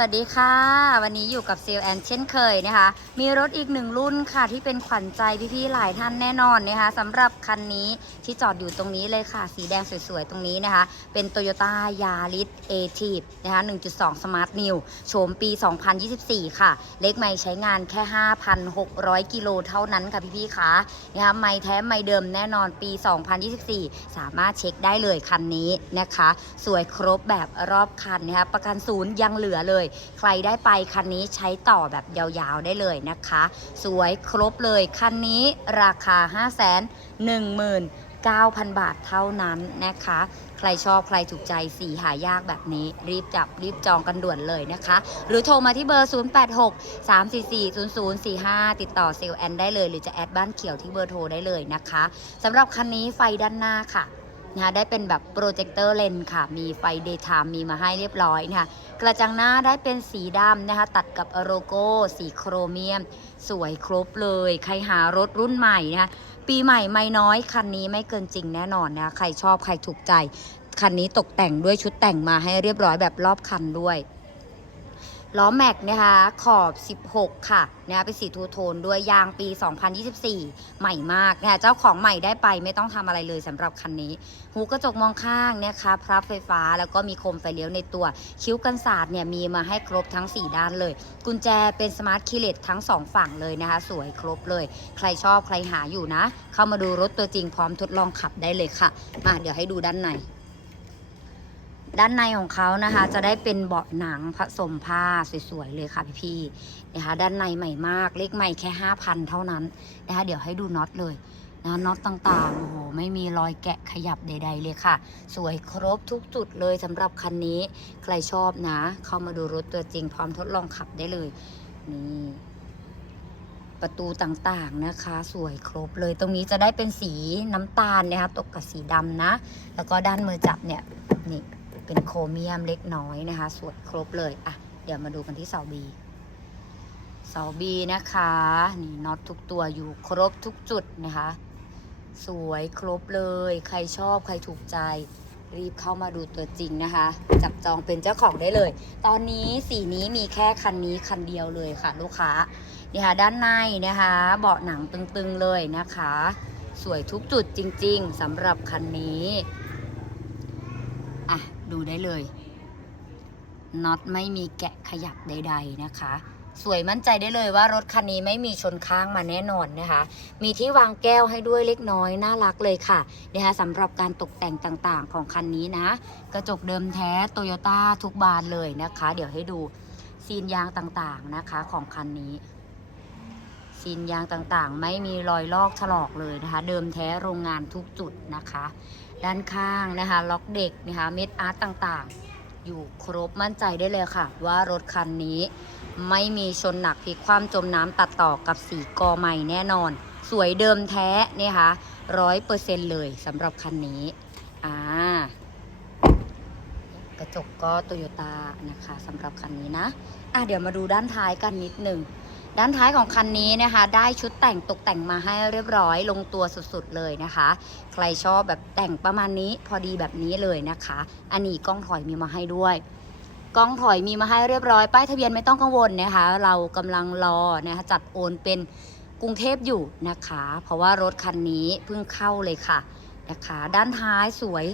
วัสดีค่ะ วันนี้อยู่กับเซลแอนเช่นเคยนะคะ มีรถอีกหนึ่งรุ่นค่ะที่เป็นขวัญใจพี่ๆหลายท่านแน่นอนนะคะสำหรับคันนี้ที่จอดอยู่ตรงนี้เลยค่ะ สีแดงสวยๆ ตรงนี้นะคะ เป็น Toyota Yaris a t i v นะคะ1.2 Smart New โฉมปี 2024 ค่ะ เลขไม่ใช้งานแค่ 5,600 กิโลเท่านั้นค่ะพี่ๆคะนะคะไม่แท้ไม่เดิมแน่นอนปี 2024 สามารถเช็คได้เลยคันนี้นะคะ สวยครบแบบรอบคันนะคะประกันศูนย์ยังเหลือเลยใครได้ไปคันนี้ใช้ต่อแบบยาวๆได้เลยนะคะ สวยครบเลยคันนี้ราคา 5 1 9 0 0 0 บาทเท่านั้นนะคะ ใครชอบใครถูกใจสีหายากแบบนี้ รีบจับรีบจองกันด่วนเลยนะคะ หรือโทรมาที่เบอร์ 086 344 0045 ติดต่อเซลแอนได้เลย หรือจะแอดบ้านเขียวที่เบอร์โทรได้เลยนะคะสำหรับคันนี้ไฟด้านหน้าค่ะ นะคะได้เป็นแบบโปรเจคเตอร์เลนค่ะ มีไฟเดย์ไทม์มีมาให้เรียบร้อยนะคะ กระจังหน้าได้เป็นสีดำนะคะ ตัดกับโลโก้ สีโครเมียม สวยครบเลย ใครหารถรุ่นใหม่นะคะปีใหม่ไม่น้อย คันนี้ไม่เกินจริงแน่นอนนะคะใครชอบใครถูกใจ คันนี้ตกแต่งด้วยชุดแต่งมาให้เรียบร้อยแบบรอบคันด้วย ล้อแม็กนะคะขอบ 16 ค่ะนะคะเป็นสีทูโทนด้วยยางปี 2024 ใหม่มากนะคะเจ้าของใหม่ได้ไปไม่ต้องทำอะไรเลยสำหรับคันนี้ หูกระจกมองข้างนะคะพรับไฟฟ้าแล้วก็มีโคมไฟเลี้ยวในตัว คิ้วกันศาสตร์เนี่ยมีมาให้ครบทั้ง 4 ด้านเลย กุญแจเป็นสมาร์ทคีย์เลสทั้ง 2 ฝั่งเลยนะคะ สวยครบเลย ใครชอบใครหาอยู่นะ เข้ามาดูรถตัวจริงพร้อมทดลองขับได้เลยค่ะมาเดี๋ยวให้ดูด้านใน ด้านในของเขานะคะ จะได้เป็นเบาะหนังผสมผ้าสวยๆเลยค่ะพี่ๆนะคะ ด้านในใหม่มากเลขใหม่แค่5,000เท่านั้นนะคะ เดี๋ยวให้ดูน็อตเลยนะน็อตต่างๆ โอ้โห ไม่มีรอยแกะขยับใด ๆ เลยค่ะ สวยครบทุกจุดเลยสำหรับคันนี้ ใครชอบนะ เข้ามาดูรถตัวจริงพร้อมทดลองขับได้เลย นี่ ประตูต่างๆนะคะ สวยครบเลย ตรงนี้จะได้เป็นสีน้ำตาลนะคะ ตกกับสีดำนะ แล้วก็ด้านมือจับเนี่ย นี่ เป็นโครเมียมเล็กน้อยนะคะ สวยครบเลยอะเดี๋ยวมาดูกันที่เสาบีเสาบีนะคะนี่น็อตทุกตัวอยู่ครบทุกจุดนะคะ สวยครบเลย ใครชอบใครถูกใจ รีบเข้ามาดูตัวจริงนะคะ จับจองเป็นเจ้าของได้เลย ตอนนี้สีนี้มีแค่คันนี้คันเดียวเลยค่ะ ลูกค้านี่ค่ะด้านในนะคะ เบาะหนังตึงๆเลยนะคะ สวยทุกจุดจริง ๆสำหรับคันนี้ ดูได้เลยน็อตไม่มีแกะขยับใด ๆ นะคะ สวยมั่นใจได้เลยว่ารถคันนี้ไม่มีชนค้างมาแน่นอนนะคะ มีที่วางแก้วให้ด้วยเล็กน้อย น่ารักเลยค่ะนะคะสำหรับการตกแต่งต่างๆของคันนี้นะ กระจกเดิมแท้โตโยต้าทุกบานเลยนะคะ เดี๋ยวให้ดูซีนยางต่างๆนะคะของคันนี้ซีนยางต่างๆ ไม่มีรอยลอกถลอกเลยนะคะ เดิมแท้โรงงานทุกจุดนะคะ ด้านข้างนะคะ ล็อกเด็กนะคะ เม็ดอาร์ตต่างๆ อยู่ครบมั่นใจได้เลยค่ะ ว่ารถคันนี้ไม่มีชนหนักพลิกคว่ำจมน้ำตัดต่อกับสีกอใหม่แน่นอน สวยเดิมแท้นี่ค่ะร้อยเปอร์เซ็นเลยสำหรับคันนี้อ่ากระจกก็โตโยต้านะคะสำหรับคันนี้นะอะเดี๋ยวมาดูด้านท้ายกันนิดหนึ่ง ด้านท้ายของคันนี้นะคะ ได้ชุดแต่งตกแต่งมาให้เรียบร้อยลงตัวสุดๆเลยนะคะ ใครชอบแบบแต่งประมาณนี้พอดีแบบนี้เลยนะคะ อันนี้กล้องถอยมีมาให้ด้วยกล้องถอยมีมาให้เรียบร้อยป้ายทะเบียนไม่ต้องกังวลนะคะ เรากำลังรอนะคะจัดโอนเป็นกรุงเทพอยู่นะคะ เพราะว่ารถคันนี้เพิ่งเข้าเลยค่ะนะคะ ด้านท้ายสวย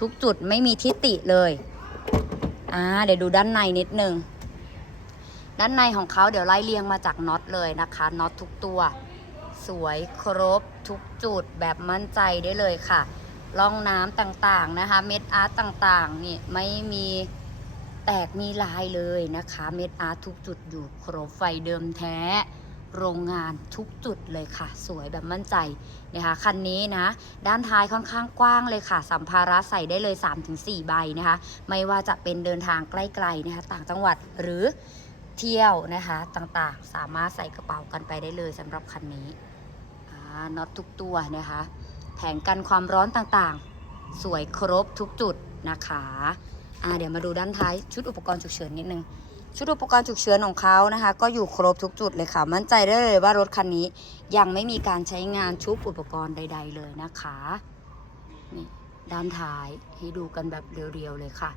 ทุกจุดไม่มีทิฏติเลยอ่าเดี๋ยวดูด้านในนิดนึง ด้านในของเขาเดี๋ยวไล่เรียงมาจากน็อตเลยนะคะน็อตทุกตัว สวยครบทุกจุดแบบมั่นใจได้เลยค่ะร่องน้ำต่างๆนะคะ เม็ดอาร์ตต่างๆนี่ไม่มีแตกมีลายเลยนะคะ เม็ดอาร์ตทุกจุดอยู่ครบไฟเดิมแท้ โรงงานทุกจุดเลยค่ะ สวยแบบมั่นใจนะคะคันนี้นะ ด้านท้ายค่อนข้างกว้างเลยค่ะ สัมภาระใส่ได้เลย 3-4 ใบนะคะ ไม่ว่าจะเป็นเดินทางใกล้ๆนะคะ ต่างจังหวัดหรือ เที่ยวนะคะต่างๆ สามารถใส่กระเป๋ากันไปได้เลยสำหรับคันนี้น็อตทุกตัวนะคะแผงกันความร้อนต่างๆ สวยครบทุกจุดนะคะเดี๋ยวมาดูด้านท้ายชุดอุปกรณ์ฉุกเฉินนิดนึงชุดอุปกรณ์ฉุกเฉินของเขานะคะ ก็อยู่ครบทุกจุดเลยค่ะ มั่นใจได้เลยว่ารถคันนี้ยังไม่มีการใช้งานชุดอุปกรณ์ใด ๆ เลยนะคะนี่ด้านท้ายให้ดูกันแบบเรียวๆเลยค่ะ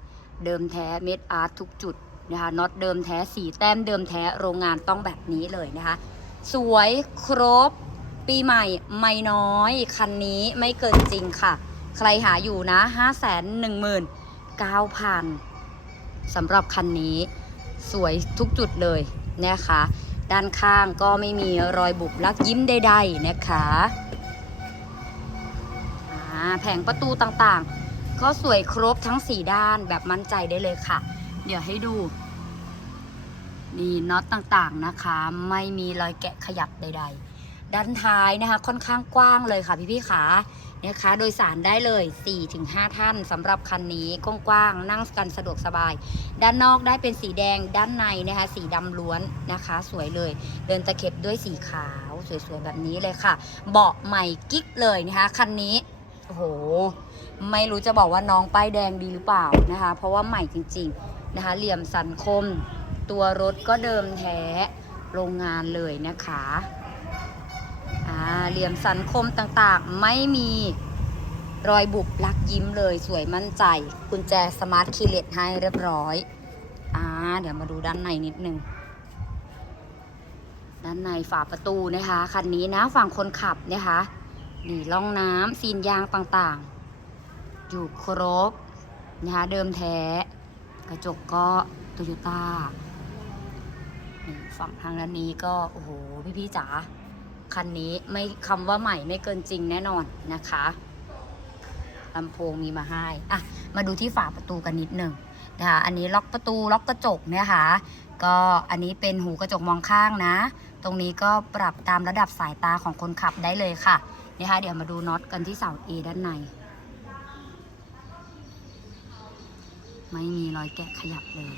เดิมแท้เม็ดอาร์ตทุกจุด นะคะน็อตเดิมแท้สีแต้มเดิมแท้โรงงานต้องแบบนี้เลยนะคะ สวยครบ ปีใหม่ไม่น้อย คันนี้ไม่เกินจริงค่ะ ใครหาอยู่นะ5 1 1 9 0 0 0สำหรับคันนี้สวยทุกจุดเลยนะคะ ด้านข้างก็ไม่มีรอยบุบลักยิ้มใดๆนะคะแผงประตูต่างๆ ก็สวยครบทั้ง 4 ด้านแบบมั่นใจได้เลยค่ะ เดี๋ยวให้ดูนี่น็อตต่างๆนะคะ ไม่มีรอยแกะขยับใด ๆ ด้านท้ายนะคะ ค่อนข้างกว้างเลยค่ะพี่ๆขานะคะ โดยสารได้เลย 4-5 ท่านสำหรับคันนี้กว้างๆนั่งกันสะดวกสบาย ด้านนอกได้เป็นสีแดงด้านในนะคะ สีดำล้วนนะคะ สวยเลย เดินตะเข็บด้วยสีขาวสวยๆแบบนี้เลยค่ะ เบาะใหม่กิ๊กเลยนะคะคันนี้โอ้โห ไม่รู้จะบอกว่าน้องป้ายแดงดีหรือเปล่านะคะ เพราะว่าใหม่จริง ๆ นะคะเหลี่ยมสันคม ตัวรถก็เดิมแท้โรงงานเลยนะคะอ่าเหลี่ยมสันคมต่างๆ ไม่มีรอยบุบลักยิ้มเลยสวยมั่นใจกุญแจสมาร์ทคีย์เลสให้เรียบร้อยอ่าเดี๋ยวมาดูด้านในนิดนึง ด้านในฝาประตูนะคะคันนี้นะฝั่งคนขับนะคะนี่ร่องน้ำซีนยางต่างๆ อยู่ครบนะคะเดิมแท้ กระจกก็โตโยต้าฝั่งทางด้านนี้ก็โอ้โหพี่ๆจ๋าคันนี้ไม่คำว่าใหม่ไม่เกินจริงแน่นอนนะคะลำโพงมีมาให้อะมาดูที่ฝาประตูกันนิดหนึ่งนะคะอันนี้ล็อกประตูล็อกกระจกนะคะก็อันนี้เป็นหูกระจกมองข้างนะ ตรงนี้ก็ปรับตามระดับสายตาของคนขับได้เลยค่ะนะคะเดี๋ยวมาดูน็อตกันที่เสา A ด้านใน ไม่มีรอยแกะขยับเลย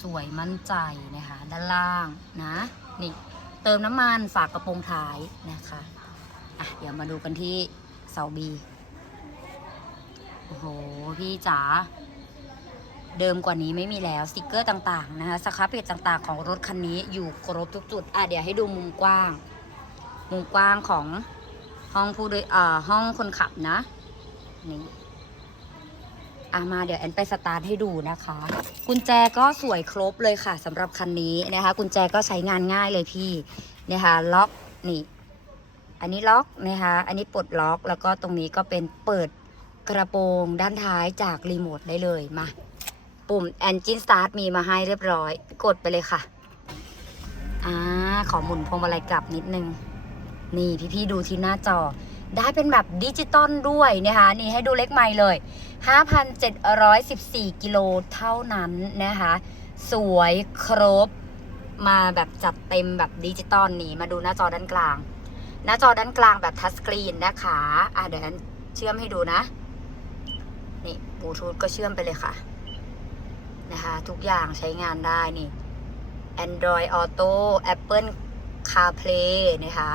สวยมั่นใจนะคะ ด้านล่างนะนี่เติมน้ำมันฝากกระโปรงท้ายนะคะอะเดี๋ยวมาดูกันที่เสาบีโอ้โห พี่จ๋าเดิมกว่านี้ไม่มีแล้วสติกเกอร์ต่างๆนะคะสครับเพจต่างๆของรถคันนี้อยู่ครบทุกจุดอะเดี๋ยวให้ดูมุมกว้าง มุมกว้างของห้องผู้โดยอ่าห้องคนขับนะนี่ อะมาเดี๋ยวแอนไปสตาร์ทให้ดูนะคะ กุญแจก็สวยครบเลยค่ะสำหรับคันนี้นะคะ กุญแจก็ใช้งานง่ายเลยพี่นะคะล็อกนี่อันนี้ล็อกนะคะอันนี้ปลดล็อกแล้วก็ตรงนี้ก็เป็นเปิดกระโปรงด้านท้ายจากรีโมทได้เลยมา ปุ่ม Engine Start มีมาให้เรียบร้อย กดไปเลยค่ะอ่าขอหมุนพวงมาลัยกลับนิดนึง นี่พี่ๆดูที่หน้าจอ ได้เป็นแบบดิจิตอลด้วยนะคะนี่ให้ดูเล็กใหม่เลย 5,714 กิโลเท่านั้นนะคะ สวยครบมาแบบจัดเต็มแบบดิจิตอลนี่มาดูหน้าจอด้านกลาง หน้าจอด้านกลางแบบทัชสกรีนนะคะอะเดี๋ยวนเชื่อมให้ดูนะ นี่บลูทูธก็เชื่อมไปเลยค่ะ นะคะ ทุกอย่างใช้งานได้นี่ Android Auto Apple CarPlay นะคะ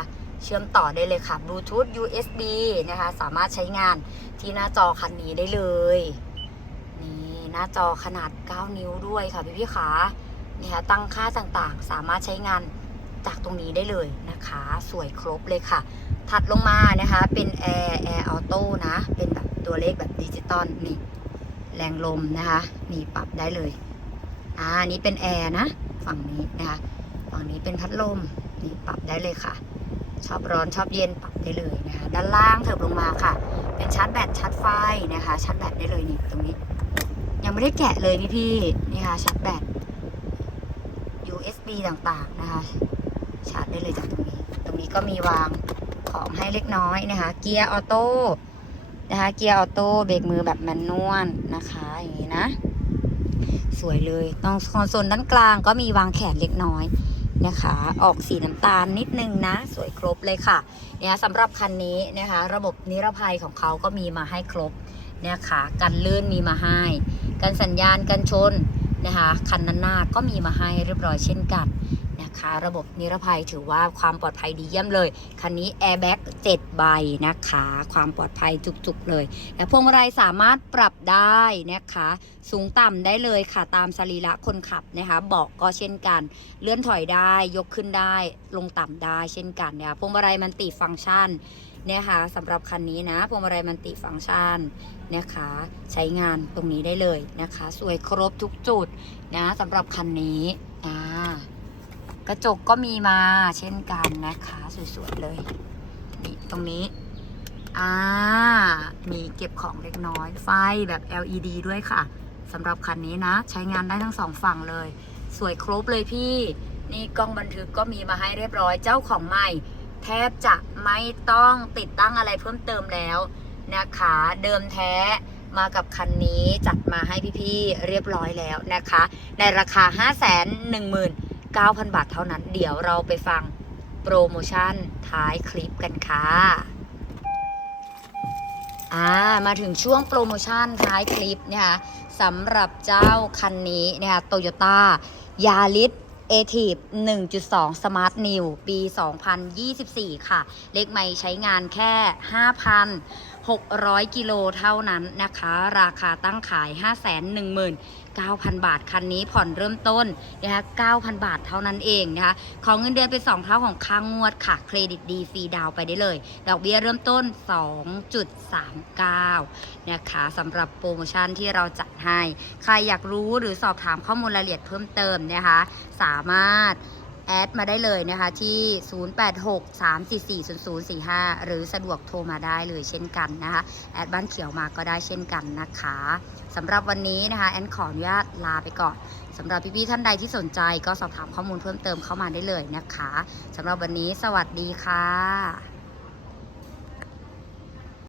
เชื่อมต่อได้เลยค่ะ Bluetooth USB นะคะ สามารถใช้งานที่หน้าจอคันนี้ได้เลย นี่หน้าจอขนาด 9 นิ้วด้วยค่ะพี่พี่ขานี่ค่ะตั้งค่าต่างๆ สามารถใช้งานจากตรงนี้ได้เลยนะคะ สวยครบเลยค่ะ ถัดลงมานะคะเป็น Air Air Auto นะ เป็นแบบตัวเลขแบบดิจิตอลนี่แรงลมนะคะ นี่ปรับได้เลยอ่านนี้เป็นแอร์นะ ฝั่งนี้นะคะ ฝั่งนี้เป็นพัดลม นี่ปรับได้เลยค่ะ ชอบร้อนชอบเย็นปรับได้เลยนะคะด้านล่างเถิบลงมาค่ะ เป็นชาร์จแบตชาร์จไฟนะคะชาร์จแบตได้เลยนี่ตรงนี้ ยังไม่ได้แกะเลยพี่พี่นี่ค่ะชาร์จแบต USB ต่างๆนะคะ ชาร์จได้เลยจากตรงนี้ ตรงนี้ก็มีวางของให้เล็กน้อยนะคะ เกียร์ออโต้นะคะเกียร์ออโต้เบรกมือแบบแมนนวลนะคะอย่างนี้นะ สวยเลยตรงคอนโซลด้านกลางก็มีวางแขนเล็กน้อย นะคะ ออกสีน้ำตาลนิดนึงนะ สวยครบเลยค่ะเนี่ยสำหรับคันนี้นะคะ ระบบนิรภัยของเขาก็มีมาให้ครบเนี่ยค่ะกันลื่นมีมาให้ กันสัญญาณกันชนนะคะ คันนั้นหน้าก็มีมาให้เรียบร้อยเช่นกัน ระบบนิรภัยถือว่าความปลอดภัยดีเยี่ยมเลย คันนี้แอร์แบ็ก7ใบนะคะ ความปลอดภัยจุกๆเลย และพวงมาลัยสามารถปรับได้นะคะ สูงต่ำได้เลยค่ะตามสรีระคนขับนะคะเบาะก็เช่นกัน เลื่อนถอยได้ยกขึ้นได้ลงต่ำได้เช่นกันนะคะพวงมาลัยมันติฟังก์ชันเนี่ยค่ะสำหรับคันนี้นะพวงมาลัยมันติฟังก์ชันนะคะใช้งานตรงนี้ได้เลยนะคะ สวยครบทุกจุดนะสำหรับคันนี้อ่า กระจกก็มีมาเช่นกันนะคะ สวยๆเลย นี่ตรงนี้ อ่า มีเก็บของเล็กน้อย ไฟแบบ LED ด้วยค่ะสำหรับคันนี้นะ ใช้งานได้ทั้งสองฝั่งเลย สวยครบเลยพี่ นี่กล้องบันทึกก็มีมาให้เรียบร้อยเจ้าของใหม่ แทบจะไม่ต้องติดตั้งอะไรเพิ่มเติมแล้วนะคะ เดิมแท้มากับคันนี้จัดมาให้พี่ๆเรียบร้อยแล้วนะคะ ในราคา 9,000 บาทเท่านั้น เดี๋ยวเราไปฟังโปรโมชั่นท้ายคลิปกันค่ะอ่ามาถึงช่วงโปรโมชั่นท้ายคลิปนะคะสำหรับเจ้าคันนี้นะคะโตโยต้ายาริสเอทีฟ1.2 Smart New ปี 2024 ค่ะ เลขไม่ใช้งานแค่ 5,000 600 กิโลเท่านั้นนะคะ ราคาตั้งขาย 519,000 บาท คันนี้ผ่อนเริ่มต้นนะคะ9,000 บาทเท่านั้นเองนะคะ ของเงินเดือนเป็น 2 เท่าของค่างงวดค่ะ เครดิตดีฟรีดาวไปได้เลย ดอกเบี้ยเริ่มต้น 2.39 นะคะสำหรับโปรโมชั่นที่เราจัดให้ ใครอยากรู้หรือสอบถามข้อมูลรายละเอียดเพิ่มเติมนะคะ สามารถ แอดมาได้เลยนะคะที่ 0863440045 หรือสะดวกโทรมาได้เลยเช่นกันนะคะ แอดบ้านเขียวมาก็ได้เช่นกันนะคะสำหรับวันนี้นะคะแอนขออนุญาตลาไปก่อนสำหรับพี่ๆท่านใดที่สนใจก็สอบถามข้อมูลเพิ่มเติมเข้ามาได้เลยนะคะสำหรับวันนี้สวัสดีค่ะ